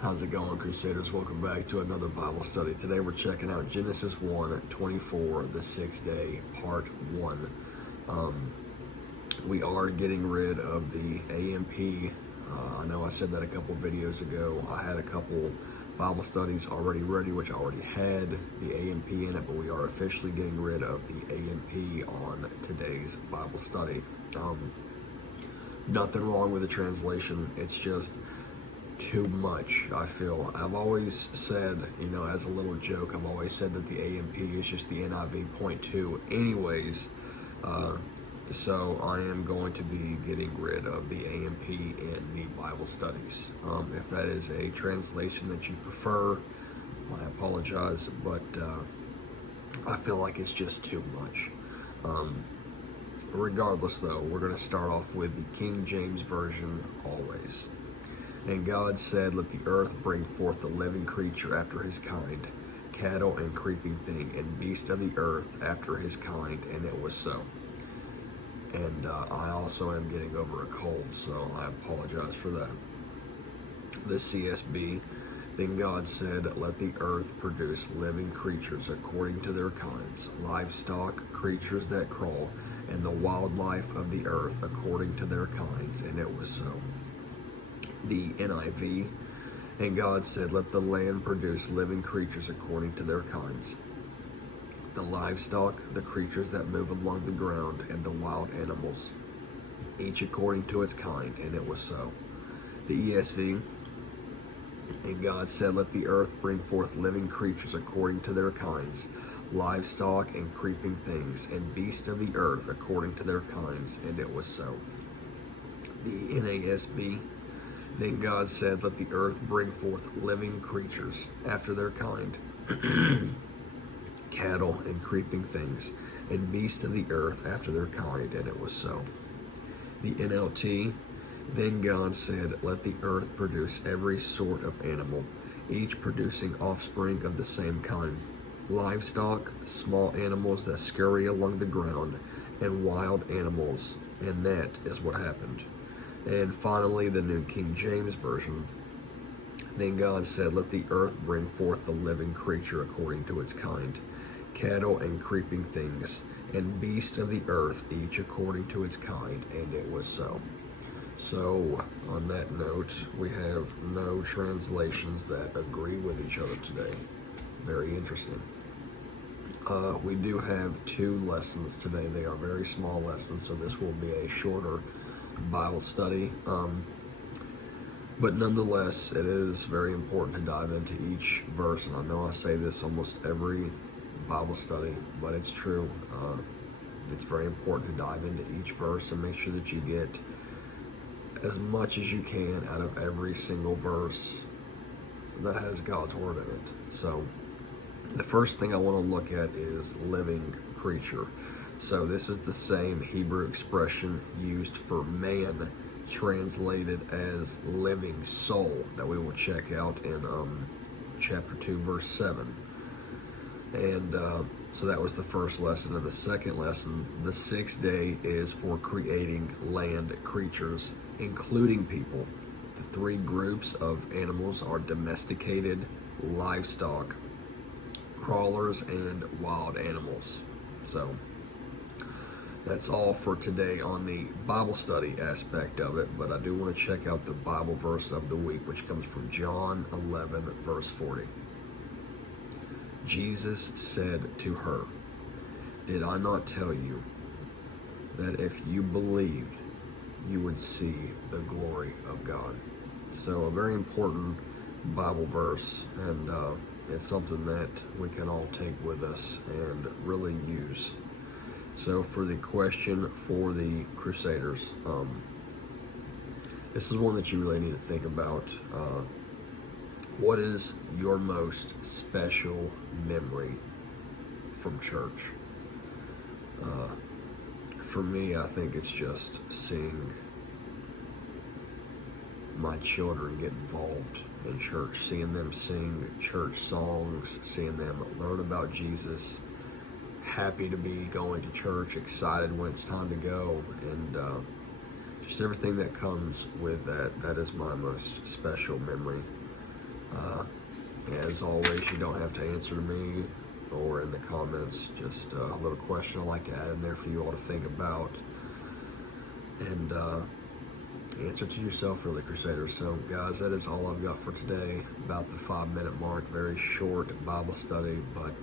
How's it going, Crusaders? Welcome back to another Bible study. Today we're checking out Genesis 1:24, the 6th day, part 1. We are getting rid of the AMP. I know I said that a couple videos ago. I had a couple Bible studies already ready, which I already had the AMP in it, but we are officially getting rid of the AMP on today's Bible study. Nothing wrong with the translation. It's just too much, I feel. I've always said, as a little joke, I've always said that the AMP is just the NIV .2 anyways. So I am going to be getting rid of the AMP in the Bible studies. If that is a translation that you prefer, I apologize, but I feel like it's just too much. Regardless though, we're going to start off with the King James Version always. And God said, let the earth bring forth the living creature after his kind, cattle and creeping thing, and beast of the earth after his kind, and it was so. And I also am getting over a cold, so I apologize for that. The CSB, then God said, let the earth produce living creatures according to their kinds, livestock, creatures that crawl, and the wildlife of the earth according to their kinds, and it was so. The NIV, and God said, let the land produce living creatures according to their kinds, the livestock, the creatures that move along the ground, and the wild animals, each according to its kind, and it was so. The ESV, and God said, let the earth bring forth living creatures according to their kinds, livestock and creeping things, and beasts of the earth according to their kinds, and it was so. The NASB, then God said, let the earth bring forth living creatures after their kind, cattle and creeping things, and beasts of the earth after their kind, and it was so. The NLT, then God said, let the earth produce every sort of animal, each producing offspring of the same kind, livestock, small animals that scurry along the ground, and wild animals, and that is what happened. And finally, the New King James Version. Then God said, let the earth bring forth the living creature according to its kind, cattle and creeping things, and beasts of the earth, each according to its kind, and it was so. So, on that note, we have no translations that agree with each other today. Very interesting. We do have 2 lessons today. They are very small lessons, so this will be a shorter Bible study, but nonetheless, it is very important to dive into each verse, and I know I say this almost every Bible study, but it's true. It's very important to dive into each verse and make sure that you get as much as you can out of every single verse that has God's word in it. So the first thing I want to look at is living creature. So this is the same Hebrew expression used for man, translated as living soul, that we will check out in chapter 2, verse 7. And so that was the first lesson. And the second lesson, the 6th day is for creating land creatures, including people. The 3 groups of animals are domesticated, livestock, crawlers, and wild animals. So that's all for today on the Bible study aspect of it, but I do want to check out the Bible verse of the week, which comes from John 11, verse 40. Jesus said to her, did I not tell you that if you believed, you would see the glory of God? So a very important Bible verse, and it's something that we can all take with us and really use. So for the question for the Crusaders, this is one that you really need to think about. What is your most special memory from church? For me, I think it's just seeing my children get involved in church, seeing them sing church songs, seeing them learn about Jesus, happy to be going to church, excited when it's time to go, and just everything that comes with that. That is my most special memory As always, you don't have to answer to me or in the comments. Just a little question I like to add in there for you all to think about and answer to yourself, really, Crusaders. So, guys, that is all I've got for today. About the 5-minute mark. Very short Bible study, but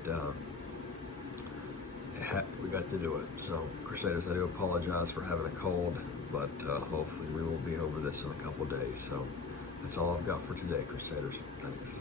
we got to do it. So, Crusaders, I do apologize for having a cold, but hopefully we will be over this in a couple days. So, that's all I've got for today, Crusaders. Thanks.